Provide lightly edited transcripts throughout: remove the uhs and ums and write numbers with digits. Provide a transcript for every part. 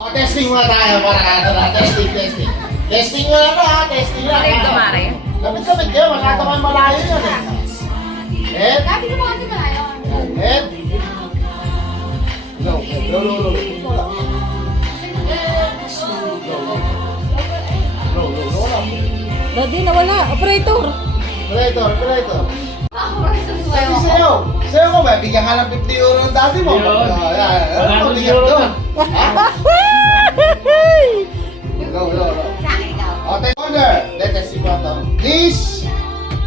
Testing muna tayo para testing. Testing muna to ha, testing lang. Bakit kumare? Lapit-lapit kayo, masyado kayo malayo yan eh. Head. Dati na mga malayo. Head. No. Daddy, nawala. Operator. Operator. Ako versus Sabi sa'yo. sa'yo ko ba, bigyan ka ng 50 euro ng dati mo. Wala Bigyan euro doon. Go. Sa akin daw. Okay, order. Let's see what knees,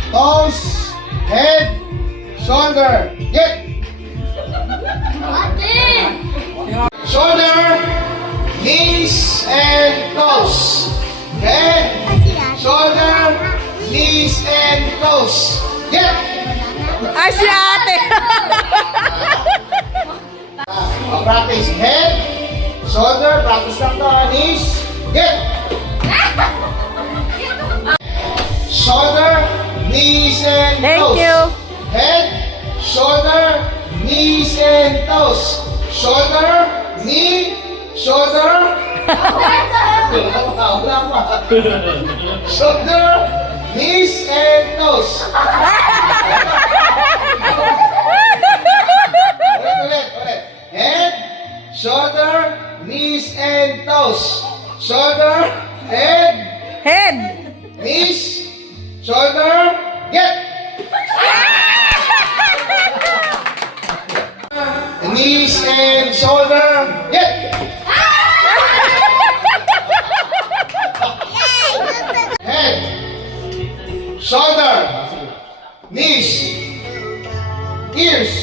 toes, head, shoulder. Get. Ate! Shoulder, knees, and toes. Head, shoulder, knees, and toes. Get. Ay, si ate. Practice head, shoulder, practice lang to, knees. Get. Shoulder, knees, and Thank toes. you. Head, shoulder, knees, and toes. Shoulder, knee, shoulder. Wala pa. Shoulder, knees, and toes. Ulit. Head, shoulder, knees, and toes. Shoulder, head, Head. knees, shoulder, get. Knees and shoulder, get. Head, shoulder, knees, ears,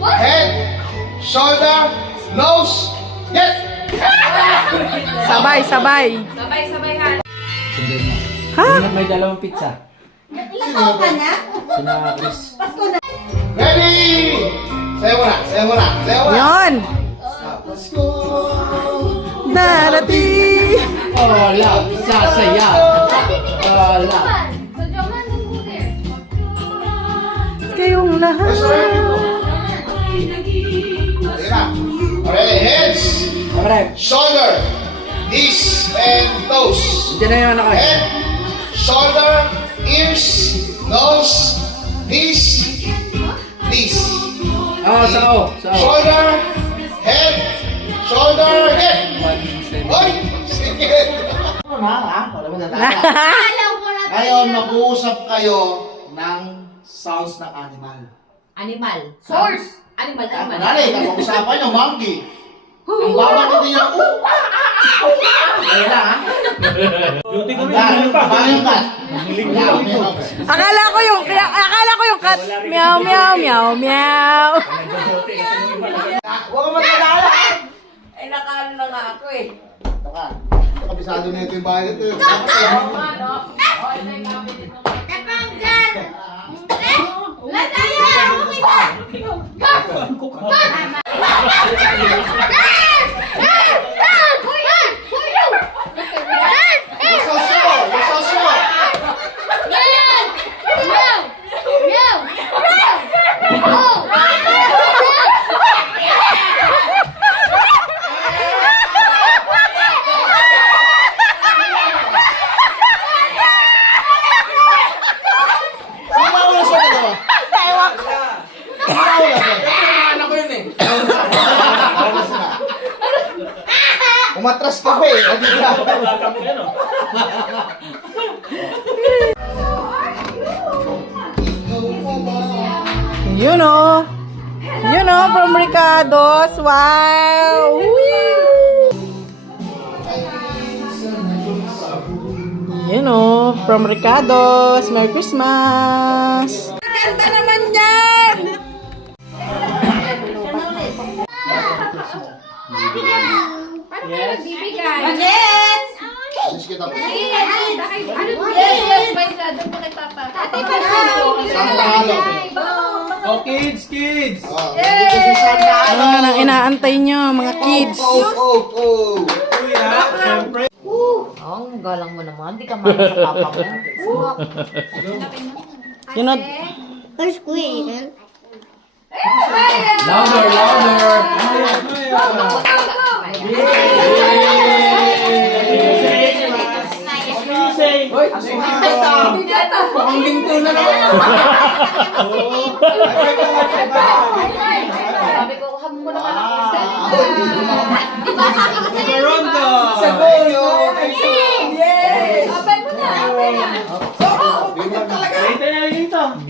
head, shoulder, nose, get. Sabay. Sabay ha. Ha? May dalawang pizza. Ilang ka na? Sina Chris. Pasko na. Ready? Sayo muna. Yon. Let's go. Darating. Wala. Sasaya. Wala. So, Joman, don't go there. Kayong lahat. Okay, heads, Correct. shoulder, knees, and toes. Diyan na yung anak ko. Head, shoulder, ears, nose, knees. Sao. Shoulder, head, shoulder, head. Hoy! Sige! Ano na, ha? Wala mo na Alam ko na. Ngayon, mag-uusap kayo ng sounds ng animal. Animal. Source. Animal. Dali, napag-usapan nyo, monkey. Ang bawal nito niya, Kaya na, ha? Duty kami. Paano cat? Akala ko yung cat. Meow. Huwag ka magkadala, ha? Ay, nakano na nga ako eh. Taka, kabisado na ito yung bahay nito. Natanggal. Latayan! Sosyo! Sino una sa dalawa? Ewan ko. Sino una? Anak ko yun eh. Umatras ka ba eh? Hindi ka. You know, from Ricardo's. Wow. You know, from Ricardo's. Merry Christmas. Ganda naman yan. Paano kayo nagbibigay? Bagets. Sis kita po. Yes, by sa doon ko nagpapa. Ate, Santalo. Oh, kids. Dito si Santalo. Ano nang inaantay nyo, mga kids? Oh. Kuya, siyempre. Ang galang mo naman. Di ka man sa papa mo. You know, Where's Queen? Louder. Go, go, go! Mukhang ginto na naman. Sabi ko, habang mo naman ako. Diba sabi ko sa'yo? Toronto. Open mo na, open na.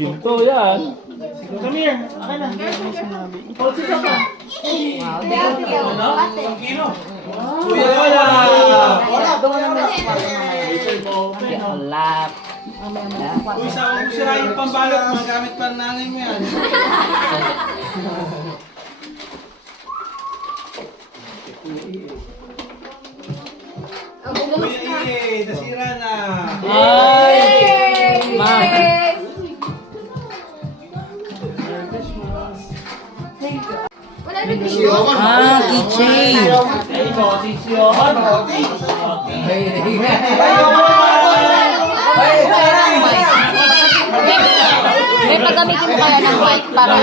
Ginto yan. Wow, thank you. Isang kilo. Kuya Lola. Lap. Uy, sa kung sira yung pambalot, magamit pa ng nanay mo yan. Kuya Iye, nasira na. Ay! Ma! Wala rin Si Oman. keychain. May pagamitin mo kaya ng white para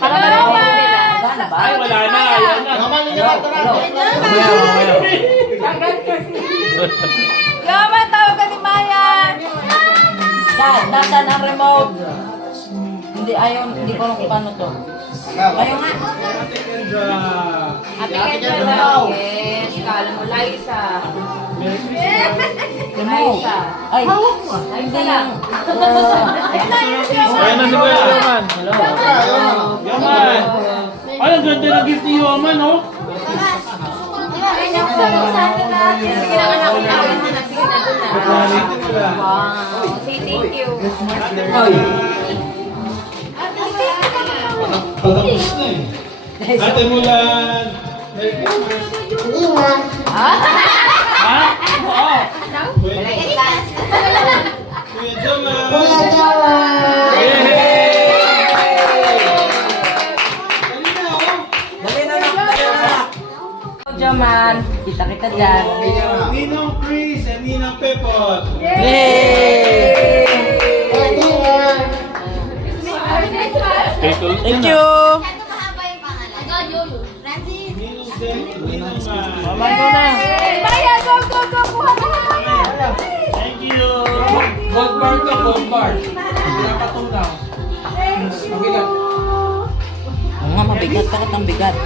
para marami nila. Ay, wala na. Ayan na. Yaman ninyo lang, tara. Yaman, tawag ka ni Mayan. Dadan ang remote. Hindi ayaw, hindi ko alam kung paano to. Ayaw nga. Ate Kendra. Ate Kendra daw. Yes, kala mo Liza. Liza. Ay, hindi lang. Ayan na si Kuya Yoman. Yoman! Ay, ang ganda ng gift ni Yoman, oh. Ay, naku, sa akin na. Sige na, anak ko tawag mo na. Sige na, doon na. Ate Mula. Wow, say thank you. Ate Mula. Ate Mulan. Merry Christmas. Ha? Oo. Kuya Jamal. Dali na, oh. Jaman, kita dyan. Ninong Chris and Ninang Pepot. Thank you. Ito mahaba yung pangalan. Ikaw, Yoyo. Francis. Ninong Zek and Ninang Ma. Mamay ko na. Maya, go, go, go. Kuha ka na. Thank you. Gold bar to, gold bar. Pinapatong daw. Mabigat. Oo nga, mabigat. Bakit ang bigat?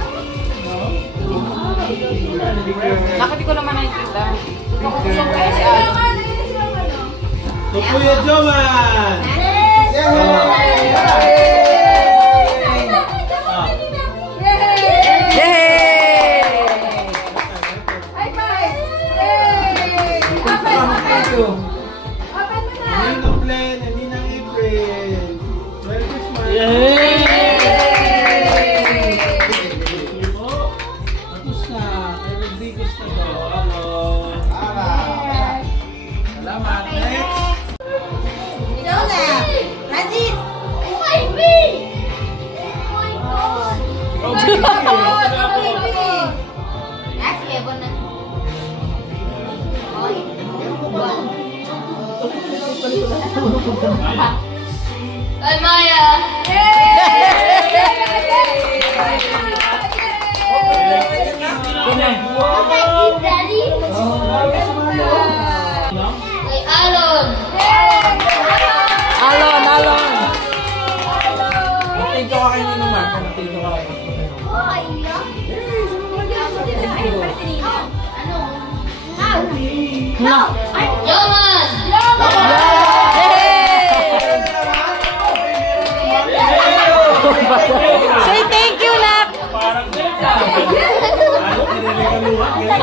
Nakati ko naman nakikita. Kusog kaya si Alo. So, Kuya Joman. Ninong Glenn and Ninang April. Merry Christmas. Yay! Tapos na. Kay Rodriguez na to. Hello. Salamat. Next. Ikaw na. Francis. Oh my God. Oh my God. Actually, Ebon na. Ay, Maya! Daddy? Ay, Alon! Alon. Dito ka kayo Ninong Mark. Dito ka kayo. Ano? Yaman! Say thank you, Nak. Parang ganda. Ano? Nililikaluhan. Ganyan.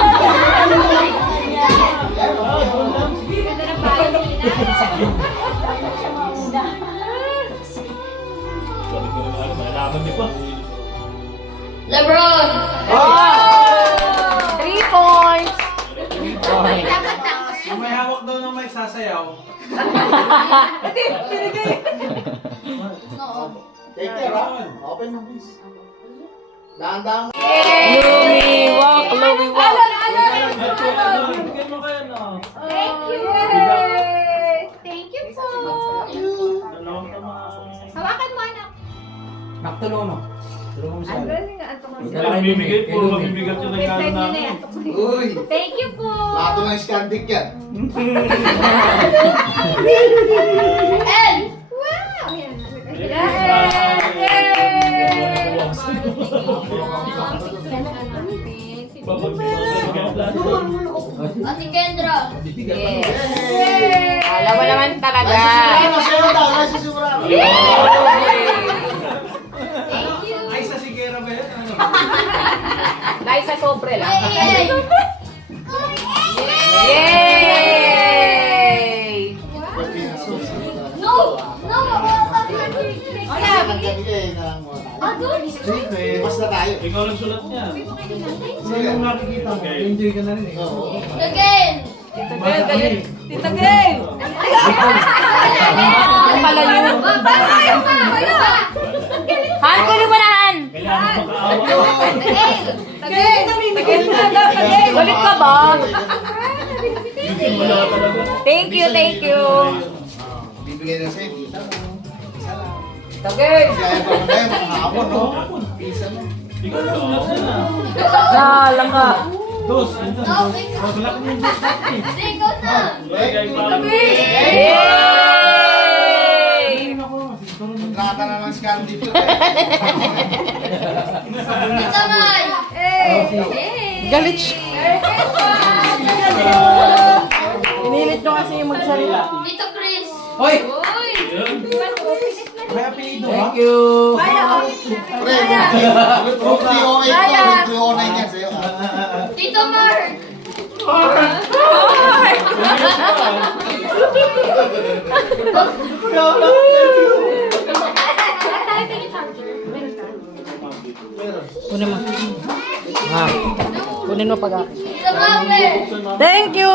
Malalaman niyo pa. LeBron! 3 points. Yung may hawak daw ng mic sasayaw. Take care, ha? Open mo, please. Dahan-dahan mo. Louie walk. Bigyan mo kayo, no? Thank you! Thank you po! Dalawang tama. Hawakan mo, anak. Naktulo mo. Ang galing nga, antok na siya. Mamimigay, puro mamimigat yung regalo Bedtime niya na namin. yan. Uy! Thank you po. Lato ng scandic yan. And, wow! Ate Kendra. Yes. Alam mo naman talaga. Sa'yo daw, nasisigurado. Thank you. Ay, sa sigera ba yan? Ano? Dahil sa sobre lang. Yay! Yay! No! No! Mas na tayo. Ikaw nagsulat niya. Sige. Makikita mo, enjoy ka na rin eh. Oo. Again! Tita Gay! Ang pala yun. Han, kunin mo na, Han! Kailangan makaawa. Galit ka ba? Wala talaga. Thank you, thank you. Bibigay na sa'yo. Isa lang. Tita Gay! Kaya pa mo tayo, mga hapon, no? Isa mo. Ikaw nagsulat niya na. Naalang ka. Dos. No, ikaw. Wala ka niyang dos. Hindi, ikaw na. Kaya parang... Yay! Kontrata na ng scandic. Tita May. Yay! Galit siya. Pinilit nyo kasi yung magsalita. Tito Chris. Hoy! Uy! May apelido Thank ha? you. Pre, kung POA ko, POA niya sa'yo. Tito Mark. Kunin mo. Ha. Kunin mo pag akin. Tito Mame. Thank you.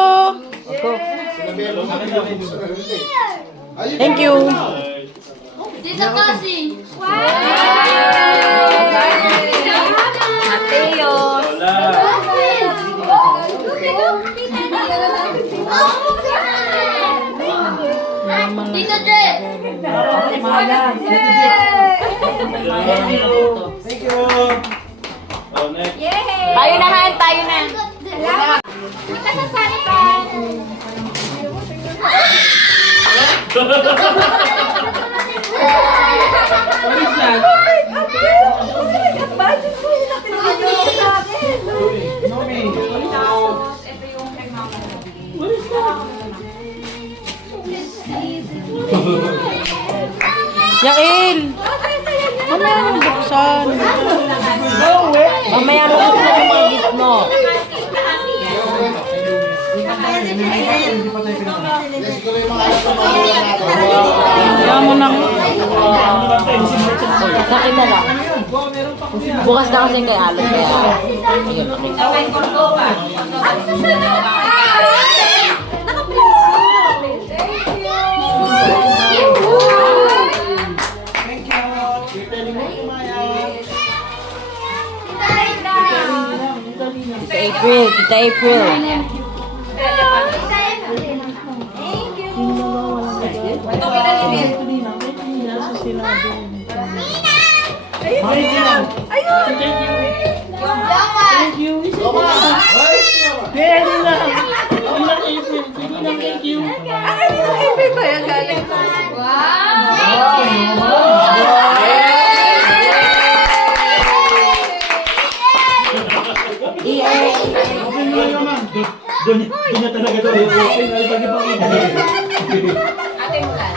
Thank you. Tito Cassie. Mateo. Tito Dre. Thank you! Oh, next. Tayo na, Han. Tayo na. Nakasasali ka. What is that? No, me. Yael. Mamaya mo buksan. Mamaya mo buksan yung mga gift mo. Siguro yung mga alam ko, mga natin. Kaya mo nang... Sakit na lang. Bukas na kasi kay Alon. Kaya... Yun. Tita April. Tita April. Doon niya talaga daw yung open. Ay, pag-ipakita. Ate Mulan.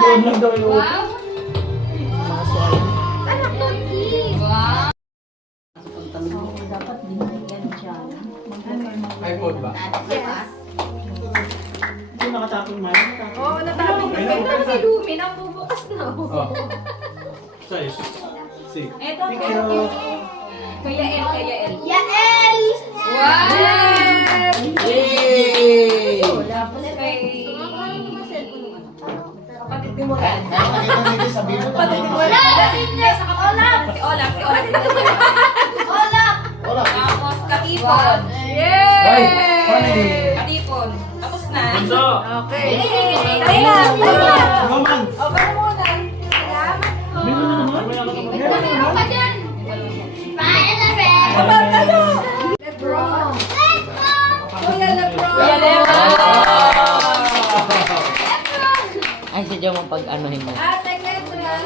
Doon lang daw yung open. Wow. Anak ko, wow. iPhone ba? Hindi nakatapon man. Oo, natapos. Pero si Lumi, bubukas na. Oh. Size. See. Eto, Kuya El. Yael! Wow! Yay! Tapos kay... Kapatid ni Mulan. Kaya nakita nito, sabihin mo. Kapatid ni Mulan. Olap! Si Olap. Olap! Wala. Tapos Katipon. Yay! Ay, paano yun? Katipon. Tapos na. Bunso. Okay. Tayo na. Roman! Over muna. Salamat po. May mga naman. Pwede pag-anuhin mo. Ate Kendra.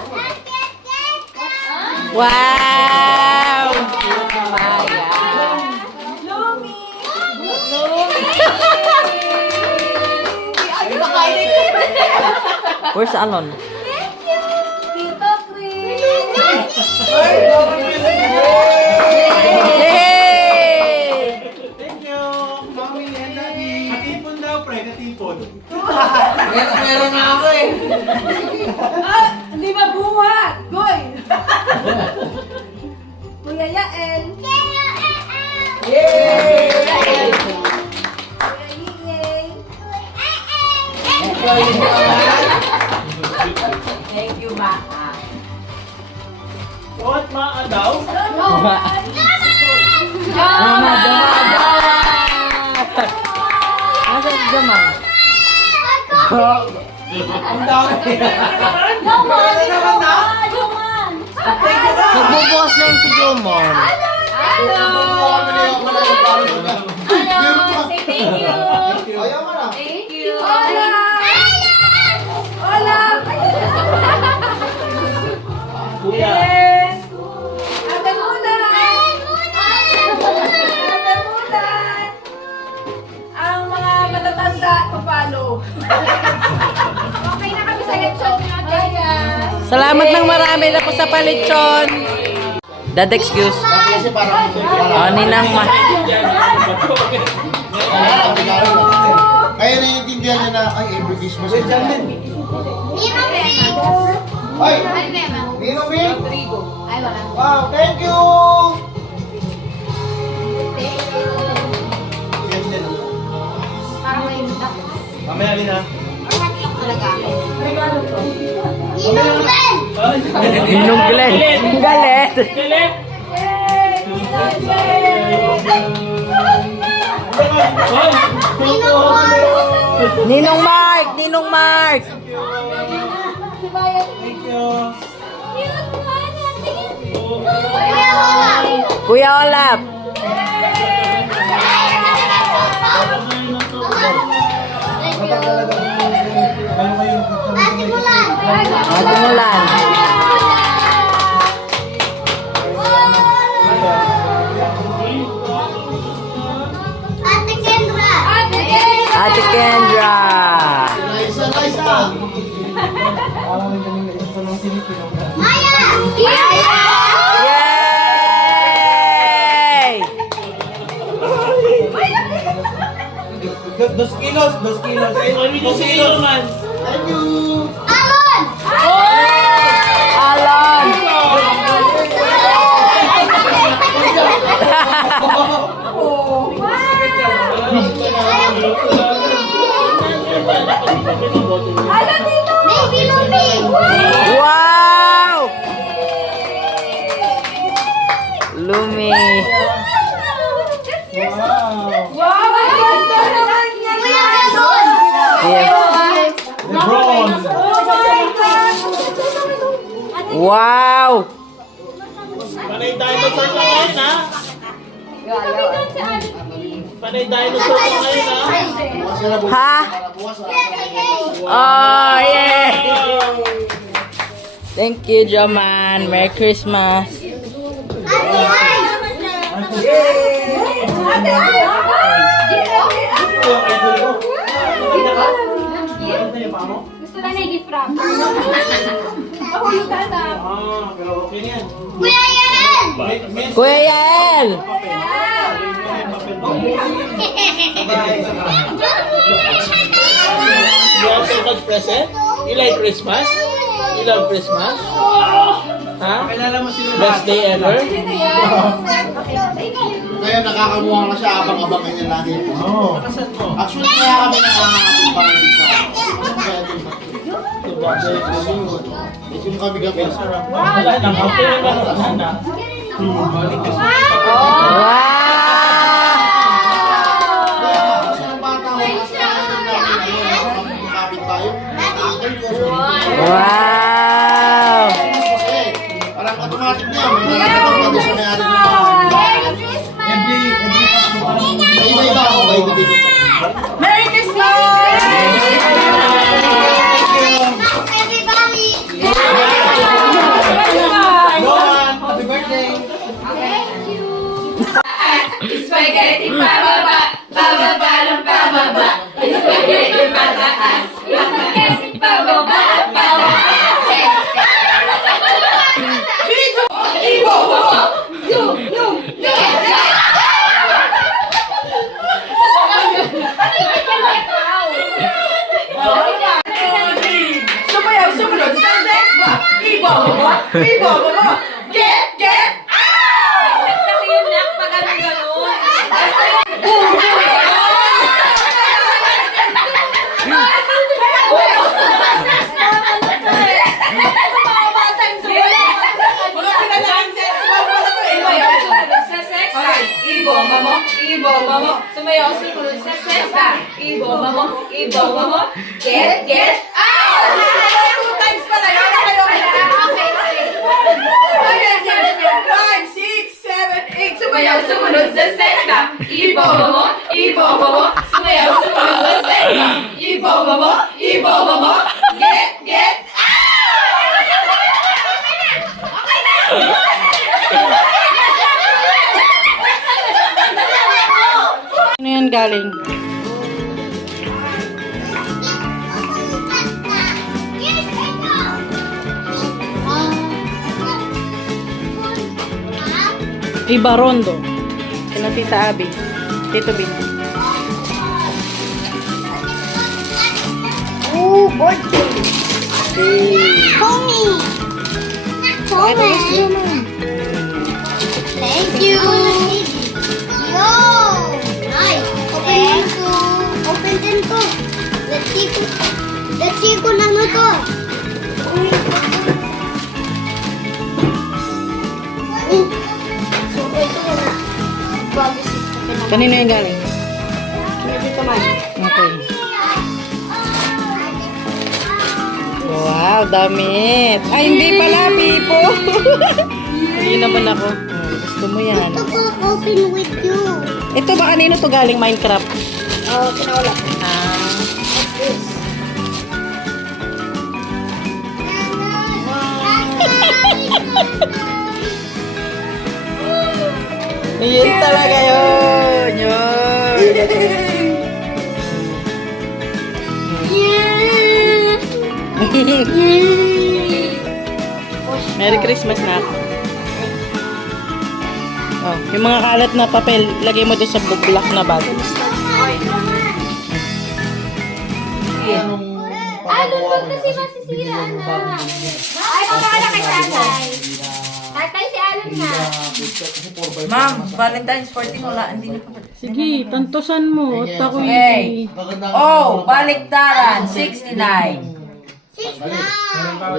Wow! Maya. Lumi. Where's Alon? Tito Queen. Yay! Thank you, Mommy and Daddy. Katipon daw, pre, katipon. Meron na ako eh. Hindi ba bunga? Goy. Kuya Yael. Yay! Kuya Yiyeng. Thank you, Ma. What, maa daw? Mama, Jama, Nasaan si Jama? Ang dami. Nagbubukas na yung si Jomon. Ayaw ka na. Hola. Hola. Kuya. Yes. Ate Mulan. Ate Mulan. Ang mga matatanda, papalo. Okay na kami sa lechon natin. Salamat ng marami na po sa palitsyon. That excuse. Kasi parang Ninang Ma. kaya naiintindihan niya na, ay, every Christmas. Ay! Nino Bing! Wow, thank you! Mamaya din ha. Ninong Glenn. Galit. Galit! Ninong Mark. Ninong Mark. Thank you. Kuya Olap. Ate Mulan. Ate Kendra. Liza, Liza! Yay! Dos kilos. Mami, dos kilo man. Thank you! Alon. Wow! Lumi. Yes. Wow! Panay dinosaur na ngayon ha. Panay dinosaur na ngayon ha. Ha? Oh, yeah! Thank you, Joman. Merry Christmas. Gusto na gift wrap. Mahulugan na. Pero okay na yan. Kuya Yael! You have so much present? You like Christmas? You love Christmas? Ha? Kailangan mo sila Best day ever? Kaya nakakamuha na siya abang-abangan niya lagi. Oo. Actually, kaya kami nakakapagpapalagay sa yung kami-gabi. Wala lang. Okay lang ba? Sana. Wow! Sa bata ko, kasi kapit tayo. Wow! Parang automatic na yun. Kami sa may-ari ng iba-iba ako kayo bibigyan sa Merry Christmas! Thank you. Spaghetti pababa, pababa ng pababa. Spaghetti pataas, spaghetti pababa, pababa. Sumayaw, sumunod sa sex ba? Ibaba, ibaba, get out! Kasi yun lang pag ganun-ganun. Ibomba mo, sumayaw, sumunod sa sexa. Ibomba mo, get out! 2 times pala yun. Okay. 5, 6, 7, 8. Sumayaw, sumunod sa sexa. Ibomba mo, sumayaw, sumunod sa sexa. Ibomba mo, get out! Okay na! Ano yan galing? Iba Rondo. Sino Tita Abby? Tito Bin. Oh, board game. Tommy. Thank you. Yo. Nice. Open din ko. Let's see kung ano to. So, ito na. Bago si Kanino yan galing? Dito man. Okay. Wow, damit. Ay, hindi pala, Pipo. Hindi naman ako. Gusto mo yan. Ito ko open with you. Ito ba kanino to galing Minecraft? Oh, pinawala. Ah. This. Yun talaga yun. Yun. Merry Christmas na. Oh, yung mga kalat na papel, lagay mo doon sa black na bag. Ano ba kasi masisira na? Ay, pagkakala kay tatay. Tatay si Alan na. Ma'am, Valentine's 14 wala, hindi na pa. Sige, tantosan mo. At ako Okay. Oh, baliktaran, 69. 6 na.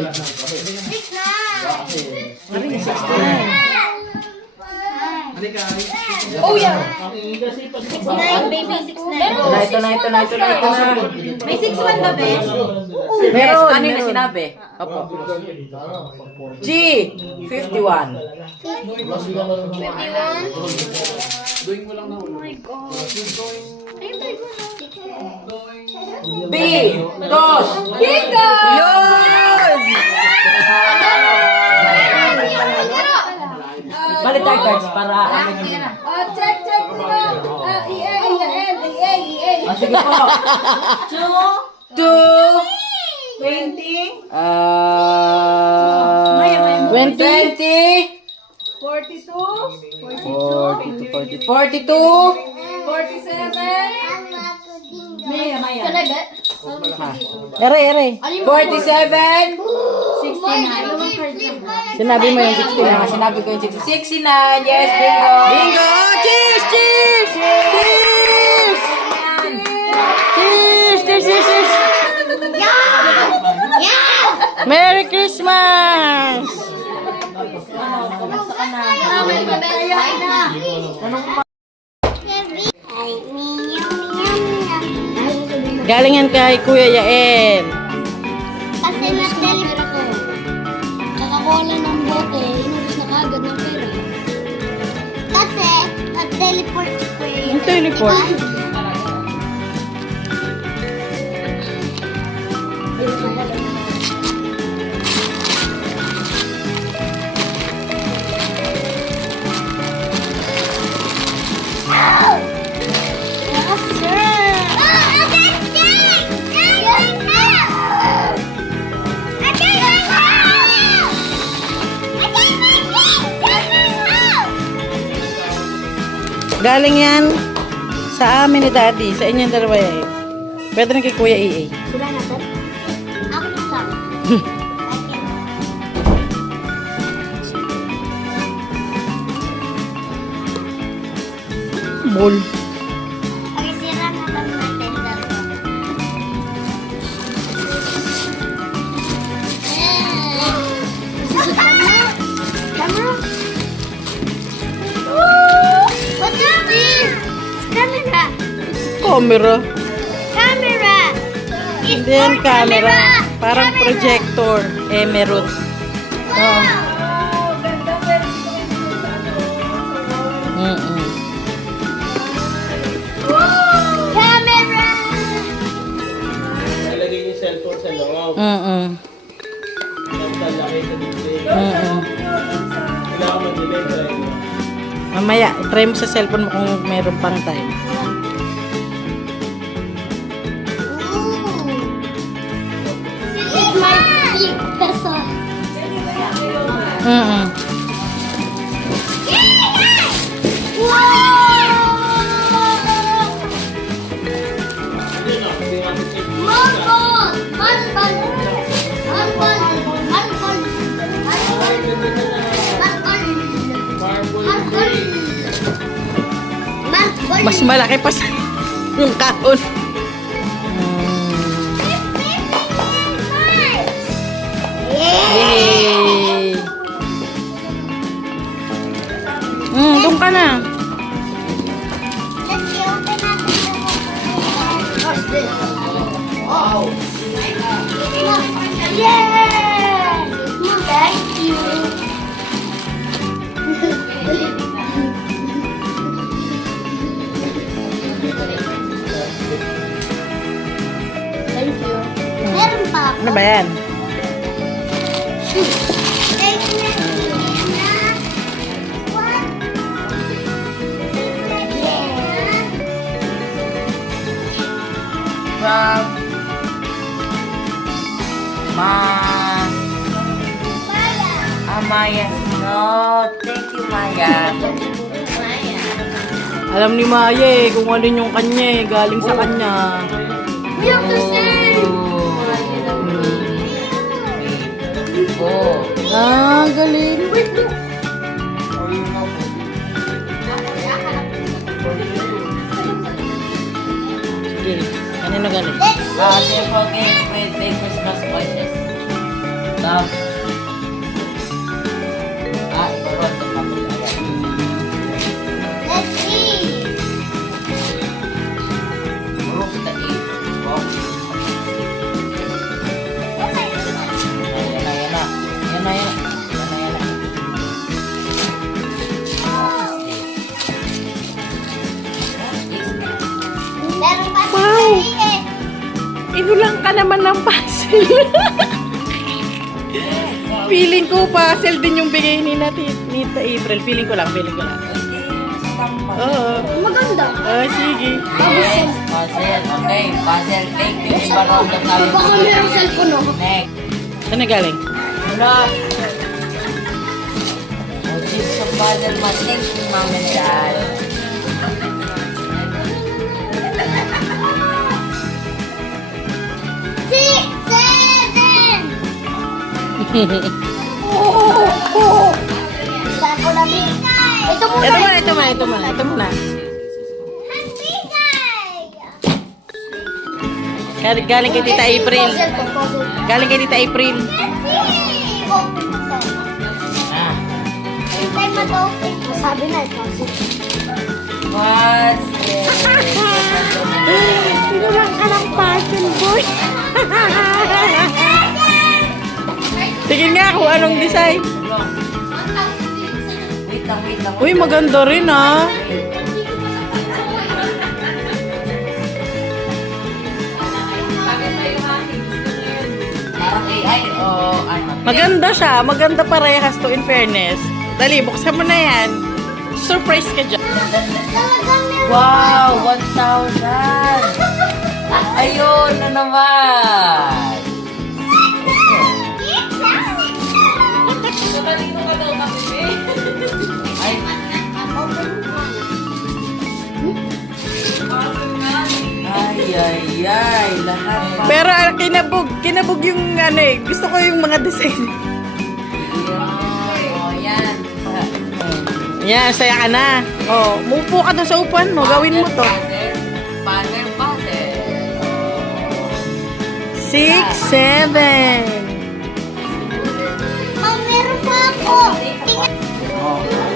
6 na. Ano yung 69? Oh, yeah. 6'9", baby, 6'9". Ito na. May 6'1" ba, be? Meron, kanina sinabi. Opo. G, 51. 51. Oh my God. Ayun, ayun. B, dos. Bingo! Yun! Balik tayo cards para ano yun. Oh, check mo. EA. Ah, sige po. 2, 20. 20, 42. 42, 47. Maya. Ere. 47. 69. Sinabi mo yung 69. Sinabi ko yung 69. Yes, bingo. Bingo! Cheers! Cheers! Merry Christmas! Galingan kay Kuya Yael. Kasi na-teleport ako. Kakakuha ng bote, inubos na kagad ng pera. Kasi, na-teleport si Kuya. Ang teleport? Galing yan sa amin ni Daddy. Sa inyong dalawa eh. Pwede rin kay Kuya EA. Sila natin? Ako na lang. Ball. Okay, sira na lang natin dalawa. Camera? What's this? Camera. Camera. Camera. It's Hindi yan for camera. Parang Camera. projector. Emerald. Wow. Mm-mm. Camera. Nalagay yung cellphone sa loob. Mm-mm. Tapos lalaki sa display. Mm-mm. Kailangan mag-delay sa inyo. Mamaya, try mo sa cellphone mo kung meron pang time. It's my big peso. Mm-mm. Mas malaki pa sa yung kahon. Yay! Doon ka na. Yes! Thank you. Thank you. Meron pa ako. Ano ba yan? Thank you. What? From Maya. No, thank you, Maya. Alam ni Maya eh, kung ano yung kanya eh, galing sa kanya. We have to sing. Ah, galing. Wait, look. Sige, kanino galing? Let's see. with the Christmas voices. Love. Baron the family. Let's see. Roof the eight. Wow. Yan na. Meron pa si Wow. Marie eh. Inulang ka naman ng puzzle. Feeling ko puzzle din yung bigay ni Nita April. Feeling ko lang. Oo. Maganda. Oh, sige. Puzzle. Okay. Puzzle. Thank you. Baron the family. Baka merong cellphone no? Next. Saan galing? Ano? Motif sa puzzle mo. Thank you, Mom and Dad. 6, 7. Sako na Ito muna. Ito muna. Galing kay Tita April. Galing kay Tita April. Ah. Sabi na ito. Sinulang ka ng puzzle, boy. Tingin nga kung anong design. Wait lang. Uy, maganda rin ah. Parang AI o ano? Maganda siya. Maganda parehas to in fairness. Dali, buksan mo na yan. Surprise ka dyan. Wow! 1,000! Ayun na naman! Ay, Pero kinabog yung ano eh. Gusto ko yung mga design. Yan. Yan, saya ka na. Oh, mupo ka doon sa upuan mo. Gawin mo to. Pattern. 6, 7. Ma'am, meron pa ako. Tingnan.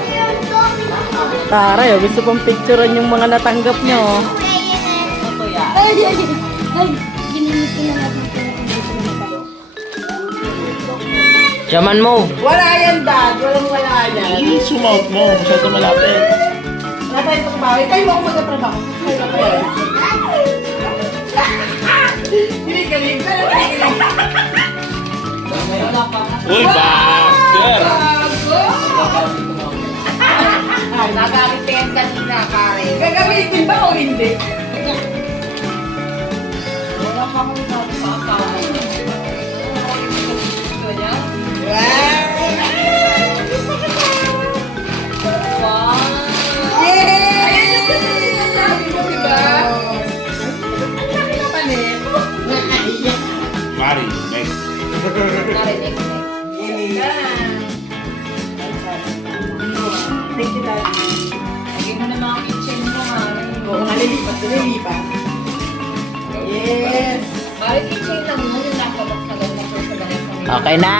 Meron po ako. Taray, oh, gusto pang picturean yung mga natanggap nyo. Oh. Ito yan. Ay, ginamit ko na natin. Jaman move. Wala yan, Dad. Wala yan. Sumout mo. Masyado malapit. Wala tayo sa kabawi. Tayo mo ako magkatrabaho. Tayo mo yan. Kinikilig. Uy, Baxter! Nagamitin kanina, Karen. Gagamitin ba o hindi? Wala pa akong nagpapaw. Wow! Ayan yung gusto sinasabi mo, diba? Mari, next. Narinig. Thank you, Dad. Lagay mo na mga kitchen mo, ha? Oo nga, lilipat. Yes. Bakit kitchen lang mo yung nakabagsagan na sa ganit sa Okay na?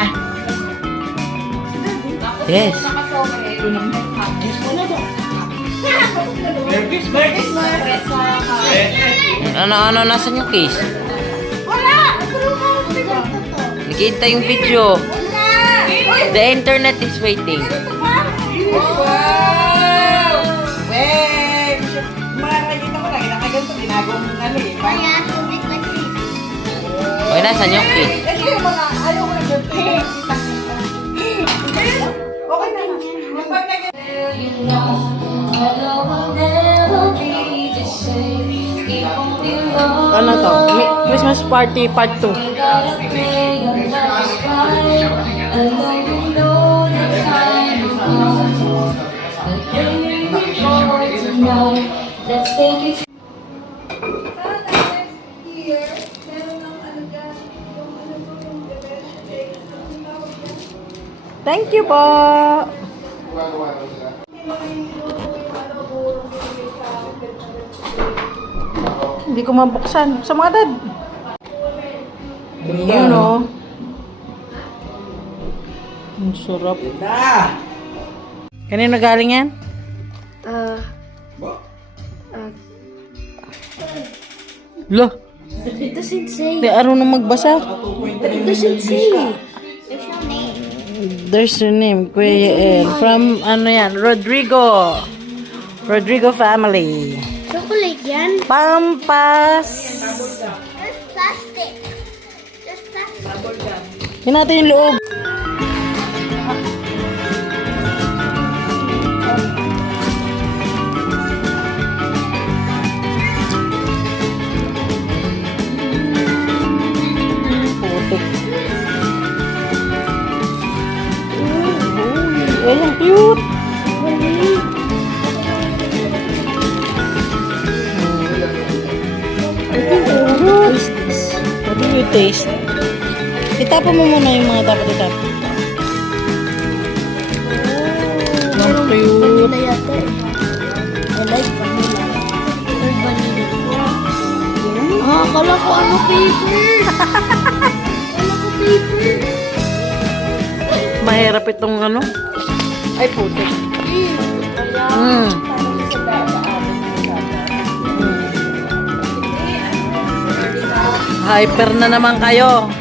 Tapos Yes. nakasobre. Merry Christmas. Ano, nasan yung case? Wala! Tulungan ko diba? Nakita yung video. The internet is waiting. Wow! Wey! Mga nakikita ko lang, nakaganto, ginagawang ano eh. Kaya, tubig na siya. Okay, nasan yung case? Kasi yung mga, ayaw ko lang ganito. Okay na. Yung pag nag- Ano to? Christmas party part 2. Let's take it. Thank you po. Hindi ko mabuksan. Sa mga dad. Ayan o. Ang sarap. Kanino galing yan? Lo, It doesn't say. di araw na magbasa. It doesn't say. There's your name, Kuya El. From, ano yan, Rodrigo. Rodrigo family. Chocolate yan. Pampas. There's plastic. There's plastic. Yan natin yung loob. Putik. Ay, ang cute. What do you taste? Itapa mo muna yung mga dapat itap. Oh, ang cute. Vanilla yata eh. I like vanilla. Or vanilla. Ah, akala ko ano paper. Akala ko paper. Mahirap itong ano. Ay, putik. Hyper na naman kayo.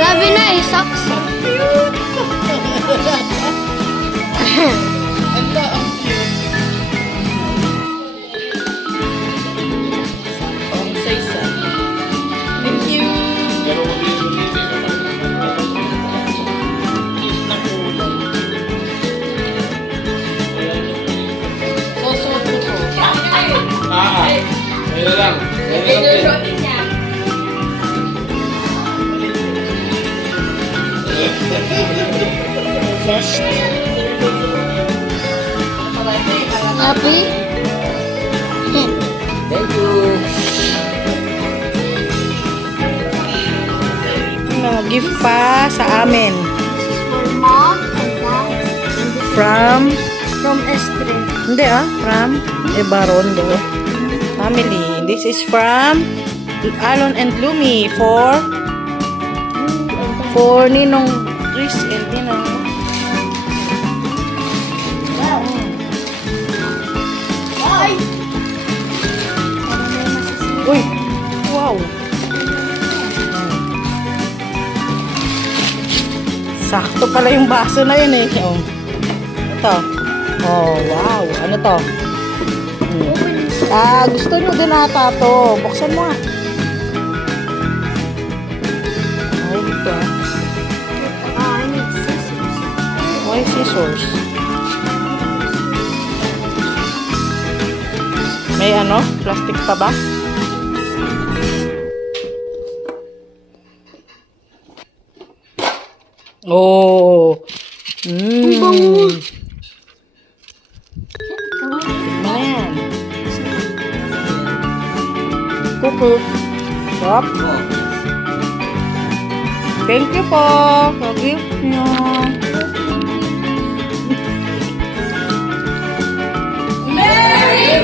Sabi na eh, socks. Ayun lang. Pinusutin niya. Happy? Thank you. Mga gift pa sa amin. This is for mom and dad. And this From, from Estre. hindi from Ebarondo family. This is from Alon and Lumi for Ninong Chris and Ninong. Ay! Uy, wow. Sakto pala yung baso na yun eh. Oh. Ito. Oh, wow. Ano to? Gusto nyo din ata to. Buksan mo nga. Ay, ito. I need scissors. Why scissors? May ano? Plastic pa ba? Oh. Ano yan? Kuku. Stop. Thank you po sa gift nyo. Merry